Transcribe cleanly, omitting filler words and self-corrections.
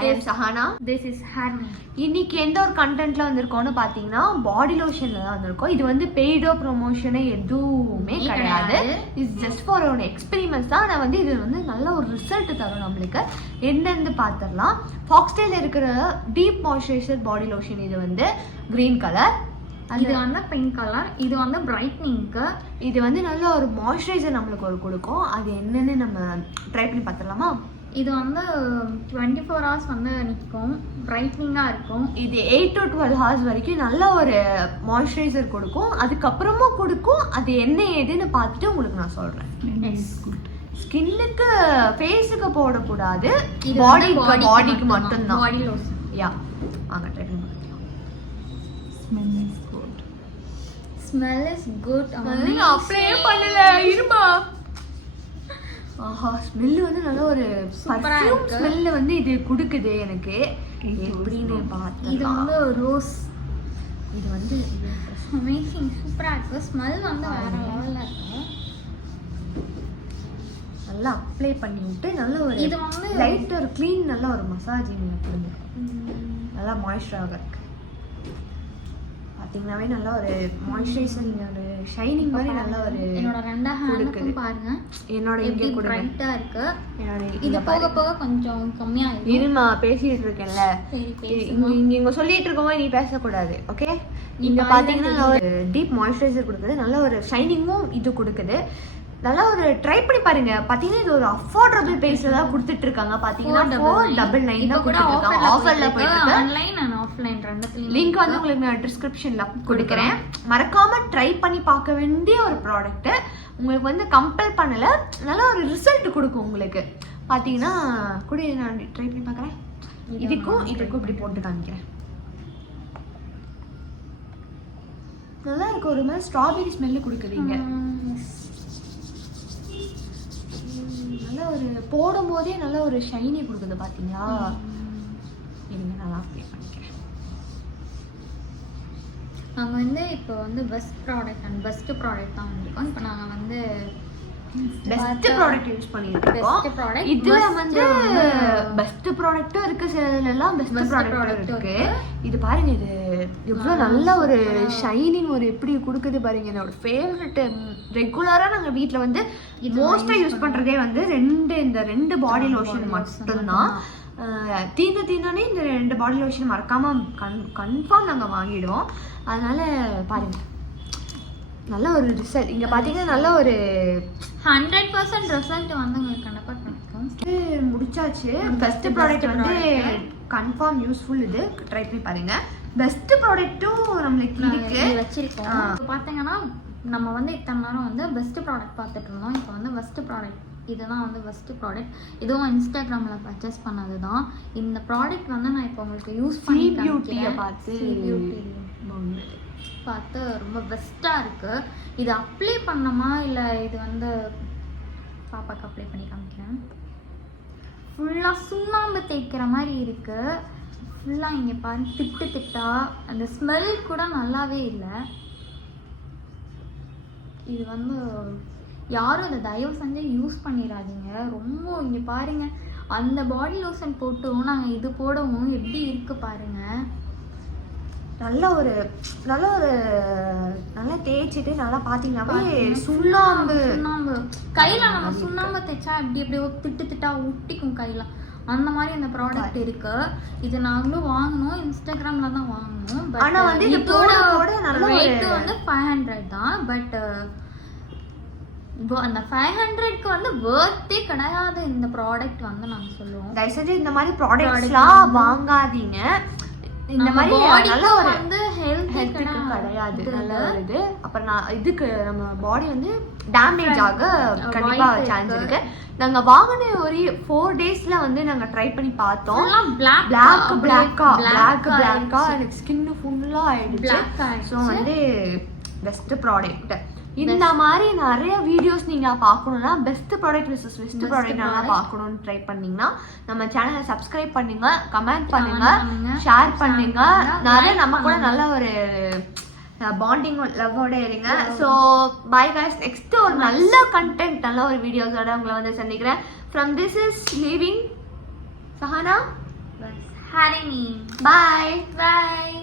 I am Sahana. This is Harmony. இன்னைக்கு எந்த ஒரு கண்டென்ட்ல வந்திருக்கோம்னு பாத்தீங்கன்னா பாடி லோஷன்ல தான் வந்திருக்கோம். இது வந்து பெய்டோ ப்ரொமோஷனே எதுவுமே கிடையாது. இட்ஸ் ஜஸ்ட் ஃபார் ஒரு எக்ஸ்பெரிமெண்ட்ஸ் தான். நான் வந்து இது வந்து நல்ல ஒரு ரிசல்ட் தரும் நம்மளுக்கு. என்னன்னு பார்த்துடலாம். ஃபாக்ஸ்டேல இருக்கிற டீப் மாய்ஸ்சரைசர் பாடி லோஷன். இது வந்து கிரீன் கலர், இது வந்து பிங்க் கலர், இது வந்து பிரைட்னிங்க்கு. இது வந்து நல்ல ஒரு மாய்ஸ்சரைசர் நம்மளுக்கு ஒரு கொடுக்கும். அது என்னன்னு நம்ம ட்ரை பண்ணி பார்த்துடலாமா? இது வந்து 24 hours வந்து நிற்கும், பிரைட்னிங்காக இருக்கும். இது 8 to 12 hours வரைக்கும் நல்ல ஒரு மாய்ஸ்சரைசர் கொடுக்கும். அதுக்கப்புறமா கொடுக்கும். அது என்ன ஏதுன்னு பார்த்துட்டு உங்களுக்கு நான் சொல்கிறேன். ஸ்கின்னுக்கு ஃபேஸுக்கு போடக்கூடாது, பாடிக்கு மட்டும்தான். Body lotion. யா, வாங்க ட்ரை பண்ணி பார்க்கலாம். Smell is good. அப்ளையே பண்ணல, இருமா. ஆஹா, ஸ்மெல் வந்து நல்ல ஒரு பர்ஃப்யூம் ஸ்மெல் வந்து இது கொடுக்குது எனக்கு. எப்படின்னு பார்த்தா இது வந்து ரோஸ். இது வந்து அமேசிங், சூப்பராக இருக்குது. ஸ்மெல் வந்து வேற லெவலில் இருக்கும். நல்லா அப்ளை பண்ணி விட்டு நல்ல ஒரு இது வந்து லைட் ஒரு க்ளீன் நல்ல ஒரு மசாஜிங் கொடுங்க. நல்லா மாய்ஸ்சராக இருக்கு. பார்த்தீங்கன்னாவே நல்லா ஒரு மாய்ஸ்சரைசர், ஒரு ஷைனிங் மாதிரி நல்ல ஒரு. என்னோட 2 ஹேண்டுக்கும் பாருங்க, என்னோட இங்கே கூட பிரைட்டா இருக்கு. என்னோட இது போக போக கொஞ்சம் கம்மியா இருக்கு. இருமா, பேசிட்டு இருக்கேன்ல. இங்க சொல்லிட்டு இருக்கோமா, நீ பேசக்கூடாது. ஓகே, இங்க பாத்தீங்கன்னா ஒரு டீப் மாய்ஸ்சரைசர் கொடுக்குது, நல்ல ஒரு ஷைனிங்கும் இது கொடுக்குது. நல்லா ஒரு ட்ரை பண்ணி பாருங்க. பாத்தீங்கன்னா இது ஒரு அஃபோர்டபிள் பிரைஸ்ல தான் கொடுத்துட்டு இருக்காங்க. பாத்தீங்கன்னா 499 தான் கொடுத்துருக்காங்க. ஆஃபர்ல போயிட்டு இருக்கு. ஆன்லைன் அண்ட் ஆஃப்லைன் ரெண்டுத்துலயும் லிங்க் வந்து உங்களுக்கு நான் டிஸ்கிரிப்ஷன்ல கொடுக்குறேன். மறக்காம ட்ரை பண்ணி பார்க்க வேண்டிய ஒரு ப்ராடக்ட். உங்களுக்கு வந்து கம்பல் பண்ணல, நல்ல ஒரு ரிசல்ட் கொடுக்கும் உங்களுக்கு. பாத்தீங்கன்னா கூட நான் ட்ரை பண்ணி பார்க்கறேன். இதுக்கும் இப்படி போட்டு காமிக்கிறேன். நல்லா இருக்கு. ஒரு மாதிரி ஸ்ட்ராபெரி ஸ்மெல் கொடுக்குறீங்க. நல்ல ஒரு போடும் போதே நல்ல ஒரு ஷைனி கொடுக்குது. பாத்தீங்களா? இருங்க, நல்லா அப்ளை பண்ணிக்கிறேன். நாங்கள் வந்து இப்போ வந்து best product and best product தான் வந்திருக்கோம். இப்போ நாங்கள் வந்து பெஸ்ட் ப்ராடக்ட் யூஸ் பண்ணிட்டு இருக்கோம். இதுல வந்து பெஸ்ட் ப்ராடக்ட்டும் இருக்கு, சிலதுல எல்லாம் பெஸ்ட் ப்ராடக்ட் இருக்கு. இது பாருங்க, இது எவ்வளவு நல்ல ஒரு ஷைனிங் ஒரு எப்படி கொடுக்குது பாருங்க. என்னோட ஃபேவரட். ரெகுலரா நாங்க வீட்ல வந்து மோஸ்டா யூஸ் பண்றதே வந்து இந்த ரெண்டு பாடி லோஷன் மட்டும்தான். தீந்தோடனே இந்த 2 பாடி லோஷன் மறக்காம கன்ஃபார்ம் நாங்க வாங்கிடுவோம். அதனால பாருங்க, நல்ல ஒரு ரிசல்ட். இங்க பாத்தீங்கன்னா நல்ல ஒரு 100% ரிசல்ட் வந்து உங்களுக்கு கண்டிப்பா கிடைக்கும். முடிச்சாச்சு. பெஸ்ட் ப்ராடக்ட் வந்து கன்ஃபார்ம் யூஸ்ஃபுல். இது ட்ரை பண்ணி பாருங்க. பெஸ்ட் ப்ராடக்ட்டும் நம்மளுக்கு இருக்கு, வச்சிருக்கோம். பாத்தீங்கன்னா நம்ம வந்து இத்தனை நேரம் வந்து பெஸ்ட் ப்ராடக்ட் பார்த்துட்டு இருந்தோம். இப்போ வந்து பெஸ்ட் ப்ராடக்ட் இதுதான் வந்து பெஸ்ட் ப்ராடக்ட். இதுவும் இன்ஸ்டாகிராமில் பர்ச்சேஸ் பண்ணது தான். இந்த ப்ராடக்ட் வந்து நான் இப்போ உங்களுக்கு யூஸ் பண்ணி பியூட்டியை பார்த்து ரொம்ப பெஸ்ட்டாக இருக்குது. இது அப்ளை பண்ணோமா இல்லை இது வந்து பாப்பாவுக்கு அப்ளை பண்ணி காமிக்கிறேன். ஃபுல்லாக சுண்ணாம்பு தேய்க்கிற மாதிரி இருக்குது. ஃபுல்லாக இங்கே பாருங்க, திட்டா. அந்த ஸ்மெல் கூட நல்லாவே இல்லை. இது வந்து யாரும் அதை தயவு செஞ்சு யூஸ் பண்ணிடாதீங்க. ரொம்ப இங்கே பாருங்க, அந்த பாடி லோஷன் போட்டும் நாங்கள் இது போடவும் எப்படி இருக்கு பாருங்க. நல்லா தேய்ச்சிட்டு நல்லா பார்த்தீங்கன்னாவே சுண்ணாம்பு கையில் நம்ம சுண்ணாம்பு தேய்ச்சா எப்படி திட்டா ஒட்டிக்கும் கையில். அந்த மாதிரி அந்த ப்ராடக்ட் இருக்கு. இது நாங்களும் வாங்கணும், இன்ஸ்டாகிராம்ல தான் வாங்கணும். ஆனா வந்து இதோட ரேட் வந்து 500 தான். பட் அந்த 500க்கு வந்து வர்த்தே கிடையாது இந்த ப்ராடக்ட் வந்து நாங்க சொல்லுவோம். தயவு செஞ்சு இந்த மாதிரி ப்ராடக்ட்ஸ்லாம் வாங்காதீங்க. இந்த மாதிரி நல்ல ஒரு வந்து ஹெல்த்துக்கு கிடையாது. நல்ல ஒரு இது. அப்புறம் நான் இதுக்கு நம்ம பாடி வந்து டேமேஜ் ஆக கண்டிப்பா சான்ஸ் இருக்கு. நாங்க வாங்கின ஒரு 4 daysல வந்து நாங்க ட்ரை பண்ணி பார்த்தோம். பிளாக்கா எனக்கு ஸ்கின் ஃபுல்லா ஆயிடுச்சு. ஸோ வந்து பெஸ்ட் ப்ராடக்ட். இந்த மாதிரி நிறைய வீடியோஸ் நீங்க பார்க்கணும்னா best product wishes best product நல்லா பார்க்கணும்னு ட்ரை பண்ணீங்கன்னா நம்ம சேனலை சப்ஸ்கிரைப் பண்ணுங்க, கமெண்ட் பண்ணுங்க, ஷேர் பண்ணுங்க. நிறைய நம்ம கூட நல்ல ஒரு பாண்டிங் லவ்வோட இருங்க. So bye guys. நெக்ஸ்ட் ஒரு நல்ல கண்டென்ட், நல்ல ஒரு வீடியோஸோட உங்களை வந்து சந்திக்கிறேன். From this is leaving Sahana. Harini bye. Bye.